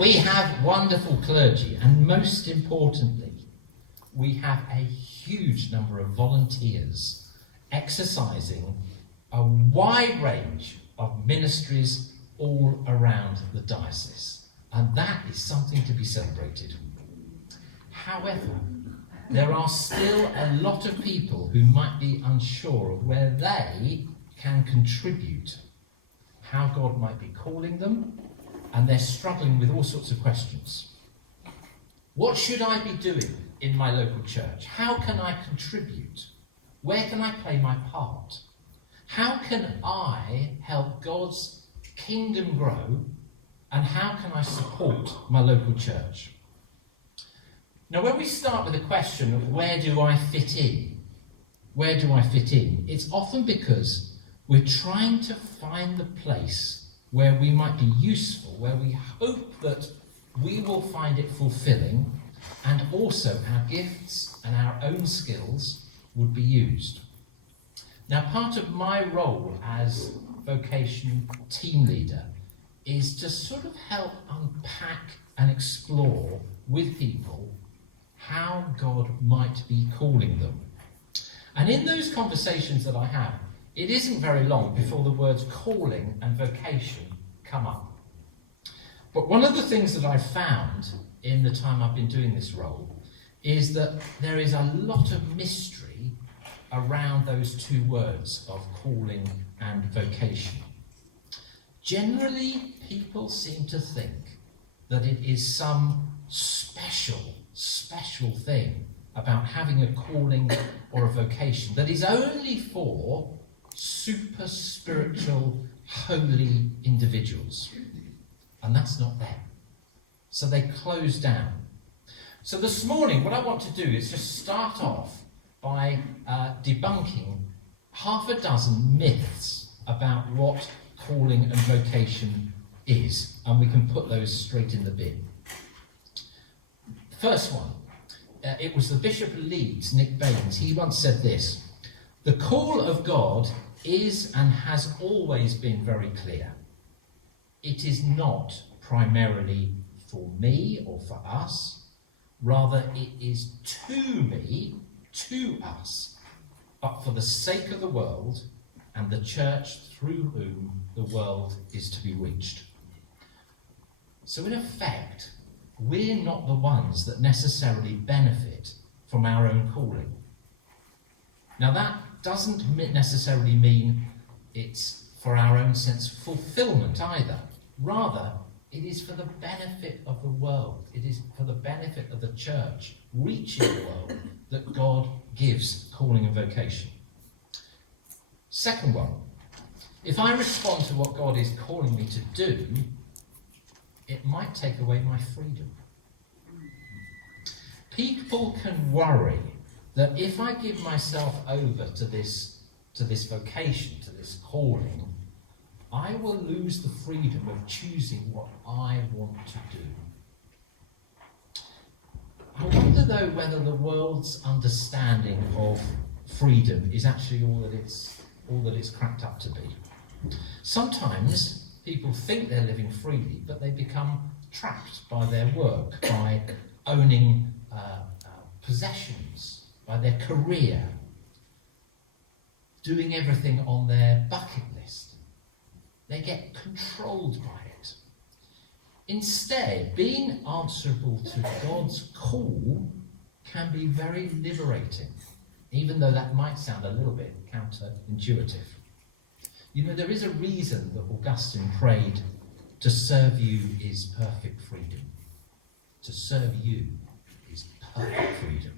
We have wonderful clergy, and most importantly, we have a huge number of volunteers exercising a wide range of ministries all around the diocese. And that is something to be celebrated. However, there are still a lot of people who might be unsure of where they can contribute, how God might be calling them, and they're struggling with all sorts of questions. What should I be doing in my local church? How can I contribute? Where can I play my part? How can I help God's kingdom grow? And how can I support my local church? Now, when we start with the question of where do I fit in? Where do I fit in? It's often because we're trying to find the place where we might be useful, where we hope that we will find it fulfilling, and also our gifts and our own skills would be used. Now, part of my role as vocation team leader is to sort of help unpack and explore with people how God might be calling them. And in those conversations that I have, it isn't very long before the words calling and vocation come up. But one of the things that I've found in the time I've been doing this role is that there is a lot of mystery around those two words of calling and vocation. Generally, people seem to think that it is some special thing about having a calling or a vocation that is only for super spiritual, holy individuals. And that's not them. So they close down. So this morning, what I want to do is just start off by debunking half a dozen myths about what calling and vocation is. And we can put those straight in the bin. First one, it was the Bishop of Leeds, Nick Baines. He once said this: "The call of God is and has always been very clear. It is not primarily for me or for us, rather it is to me, to us, but for the sake of the world and the church through whom the world is to be reached." So in effect, we're not the ones that necessarily benefit from our own calling. Now that doesn't necessarily mean it's for our own sense of fulfillment either. Rather, it is for the benefit of the world. It is for the benefit of the church reaching the world that God gives calling and vocation. Second one, if I respond to what God is calling me to do, it might take away my freedom. People can worry that if I give myself over to this vocation, to this calling, I will lose the freedom of choosing what I want to do. I wonder though whether the world's understanding of freedom is actually all that it's cracked up to be. Sometimes people think they're living freely, but they become trapped by their work, by owning possessions, by their career, doing everything on their bucket list. They get controlled by it. Instead, being answerable to God's call can be very liberating, even though that might sound a little bit counterintuitive. You know, there is a reason that Augustine prayed, "To serve you is perfect freedom." To serve you is perfect freedom.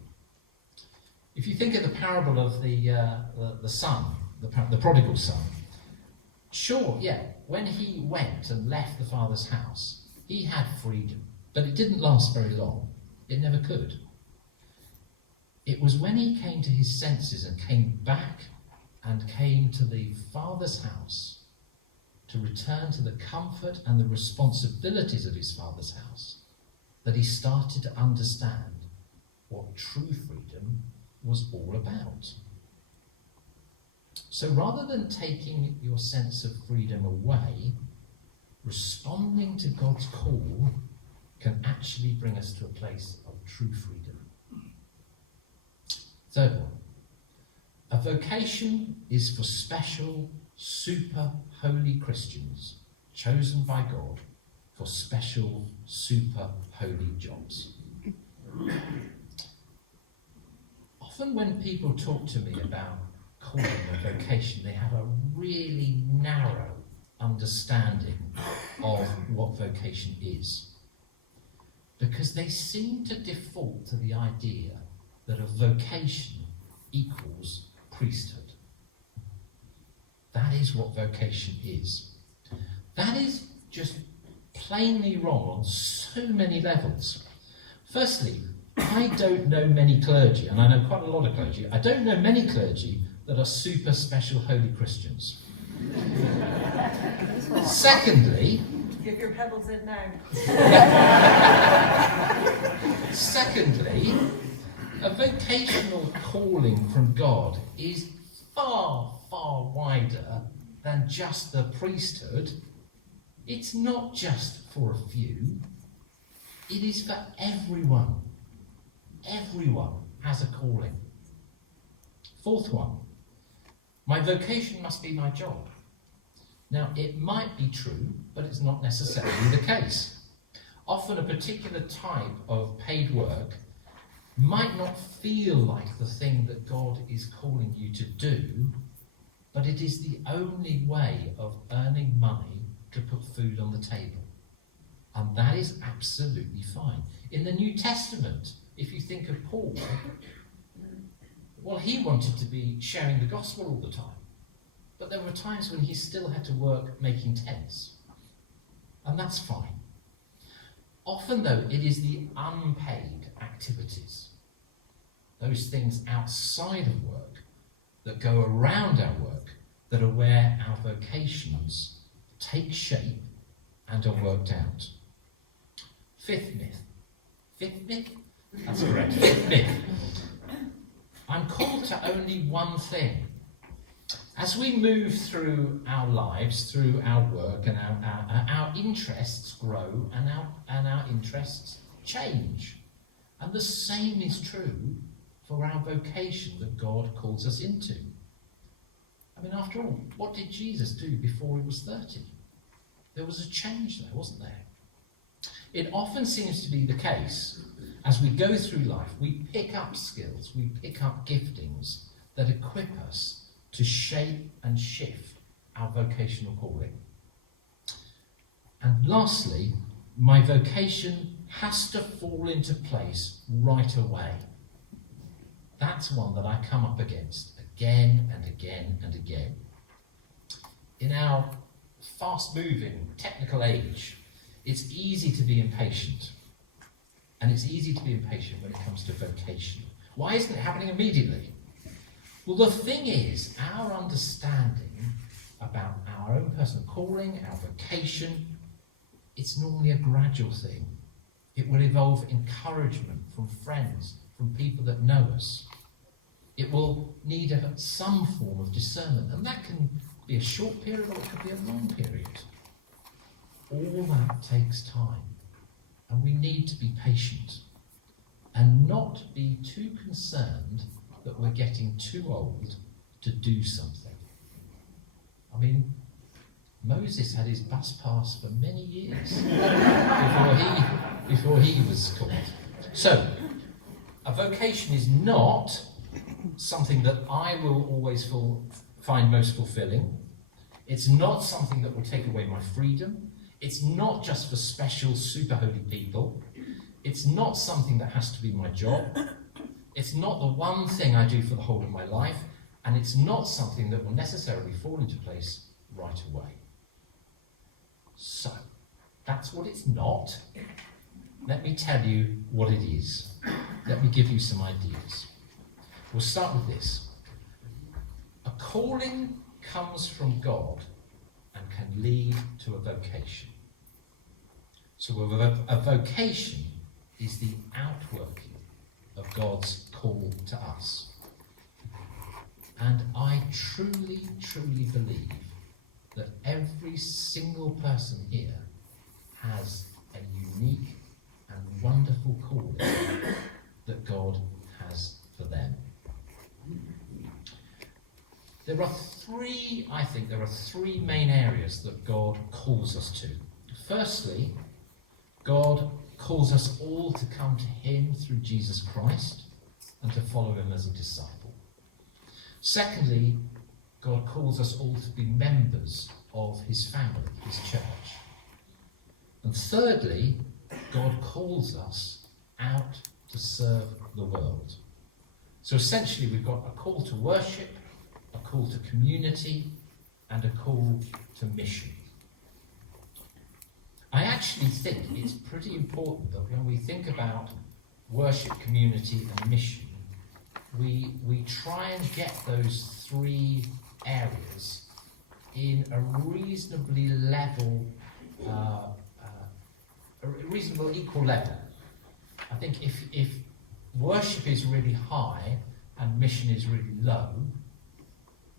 If you think of the parable of the son, the prodigal son, sure, yeah, when he went and left the father's house, he had freedom, but it didn't last very long. It never could. It was when he came to his senses and came back and came to the father's house to return to the comfort and the responsibilities of his father's house that he started to understand what true freedom was all about. So rather than taking your sense of freedom away, responding to God's call actually bring us to a place of true freedom. Third one, a vocation is for special, super holy Christians chosen by God for special, super holy jobs. Often when people talk to me about calling a vocation, they have a really narrow understanding of what vocation is. Because they seem to default to the idea that a vocation equals priesthood. That is what vocation is. That is just plainly wrong on so many levels. Firstly, I don't know many clergy, and I know quite a lot of clergy, I don't know many clergy that are super special holy Christians. Secondly, give your pebbles in now. Secondly, a vocational calling from God is far, far wider than just the priesthood. It's not just for a few. It is for everyone. Everyone has a calling. Fourth one, my vocation must be my job. Now, it might be true, but it's not necessarily the case. Often a particular type of paid work might not feel like the thing that God is calling you to do, but it is the only way of earning money to put food on the table. And that is absolutely fine. In the New Testament, if you think of Paul, well, he wanted to be sharing the gospel all the time. But there were times when he still had to work making tents. And that's fine. Often, though, it is the unpaid activities, those things outside of work that go around our work, that are where our vocations take shape and are worked out. Fifth myth. Fifth myth? That's correct. Fifth myth. I'm called to only one thing. As we move through our lives, through our work, and our interests grow and our interests change. And the same is true for our vocation that God calls us into. I mean, after all, what did Jesus do before he was 30? There was a change there, wasn't there? It often seems to be the case, as we go through life, we pick up skills, we pick up giftings that equip us to shape and shift our vocational calling. And lastly, my vocation has to fall into place right away. That's one that I come up against again and again and again. In our fast-moving technical age, it's easy to be impatient. And it's easy to be impatient when it comes to vocation. Why isn't it happening immediately? Well, the thing is, our understanding about our own personal calling, our vocation, it's normally a gradual thing. It will involve encouragement from friends, from people that know us. It will need some form of discernment, and that can be a short period or it could be a long period. All that takes time, and we need to be patient and not be too concerned that we're getting too old to do something. I mean, Moses had his bus pass for many years before he was called. So, a vocation is not something that I will always find most fulfilling. It's not something that will take away my freedom. It's not just for special, super holy people. It's not something that has to be my job. It's not the one thing I do for the whole of my life, and it's not something that will necessarily fall into place right away. So, that's what it's not. Let me tell you what it is. Let me give you some ideas. We'll start with this. A calling comes from God and can lead to a vocation. So a vocation is the outworking of God's call to us. And I truly, truly believe that every single person here has a unique and wonderful that God has for them. There are three main areas that God calls us to. Firstly, God calls us all to come to him through Jesus Christ and to follow him as a disciple. Secondly, God calls us all to be members of his family, his church. And thirdly, God calls us out to serve the world. So essentially we've got a call to worship, a call to community, and a call to mission. I actually think it's pretty important that when we think about worship, community, and mission, we try and get those three areas in a reasonably level, a reasonable equal level. I think if worship is really high and mission is really low,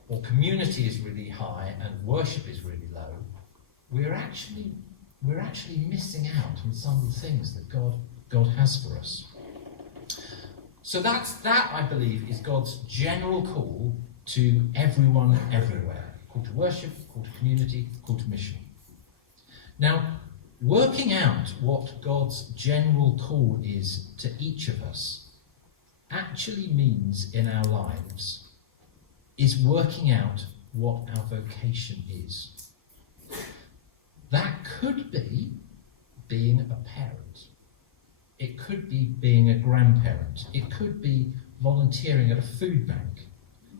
or community is really high and worship is really low, we're actually missing out on some of the things that God has for us. So that I believe is God's general call to everyone everywhere. Call to worship, call to community, call to mission. Now, working out what God's general call is to each of us actually means in our lives is working out what our vocation is. That could be being a parent. It could be being a grandparent. It could be volunteering at a food bank,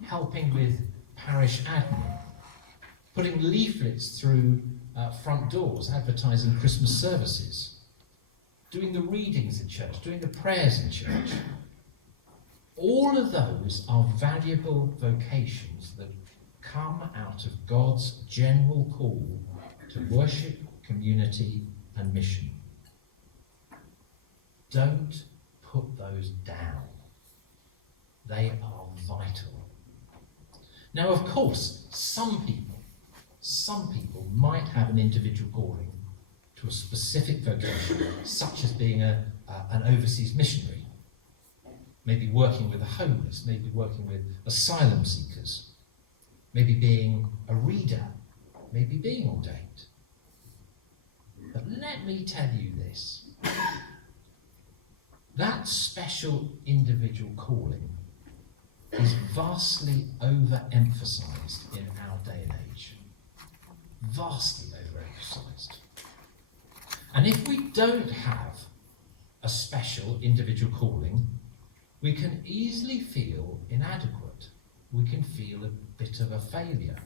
helping with parish admin, putting leaflets through front doors, advertising Christmas services, doing the readings in church, doing the prayers in church. All of those are valuable vocations that come out of God's general call to worship, community, and mission. Don't put those down. They are vital. Now, of course, some people might have an individual calling to a specific vocation, such as being an overseas missionary, maybe working with the homeless, maybe working with asylum seekers, maybe being a reader, maybe being ordained. But let me tell you this. That special individual calling is vastly overemphasised in our day and age. Vastly overemphasised. And if we don't have a special individual calling, we can easily feel inadequate. We can feel a bit of a failure,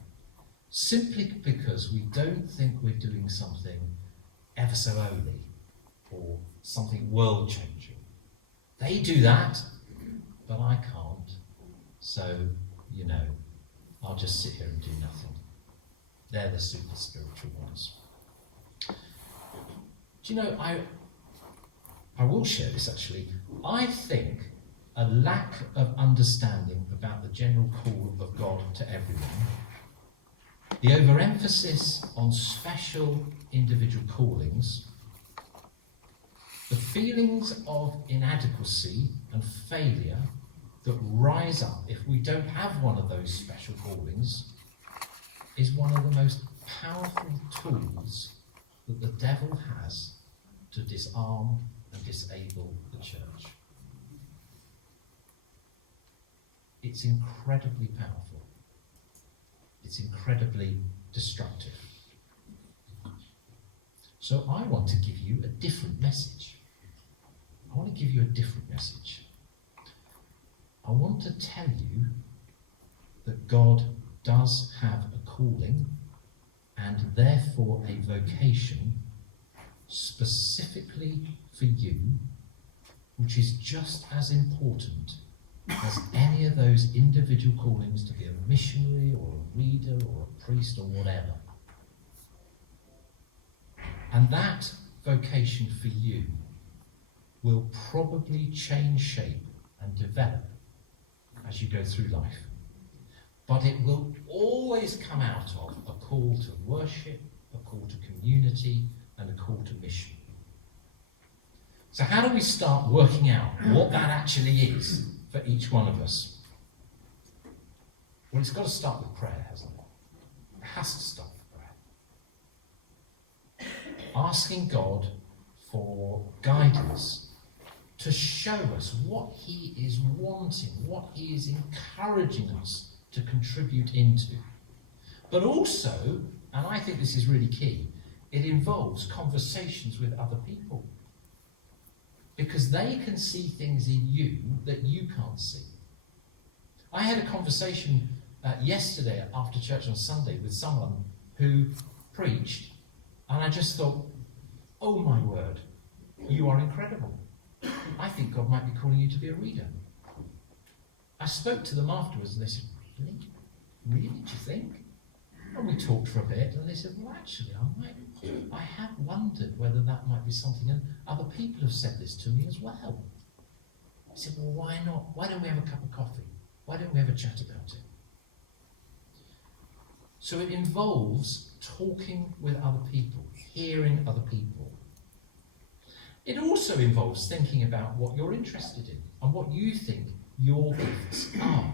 simply because we don't think we're doing something ever so holy or something world-changing. They do that, but I can't. So, I'll just sit here and do nothing. They're the super spiritual ones. Do you know, I will share this actually. I think a lack of understanding about the general call of God to everyone, the overemphasis on special individual callings, the feelings of inadequacy and failure that rise up if we don't have one of those special callings is one of the most powerful tools that the devil has to disarm and disable the church. It's incredibly powerful. It's incredibly destructive. So I want to give you a different message. I want to give you a different message. I want to tell you that God does have a calling and therefore a vocation specifically for you, which is just as important as any of those individual callings to be a missionary or a reader or a priest or whatever. And that vocation for you will probably change shape and develop as you go through life. But it will always come out of a call to worship, a call to community, and a call to mission. So how do we start working out what that actually is for each one of us? Well, it's got to start with prayer, hasn't it? It has to start with prayer. Asking God for guidance to show us what he is wanting, what he is encouraging us to contribute into. But also, and I think this is really key, it involves conversations with other people. Because they can see things in you that you can't see. I had a conversation yesterday after church on Sunday with someone who preached, and I just thought, oh my word, you are incredible. I think God might be calling you to be a reader. I spoke to them afterwards and they said, really? Really, do you think? And we talked for a bit and they said, well actually I have wondered whether that might be something, and other people have said this to me as well. I said, well why not? Why don't we have a cup of coffee? Why don't we have a chat about it? So it involves talking with other people, hearing other people. It also involves thinking about what you're interested in and what you think your gifts are.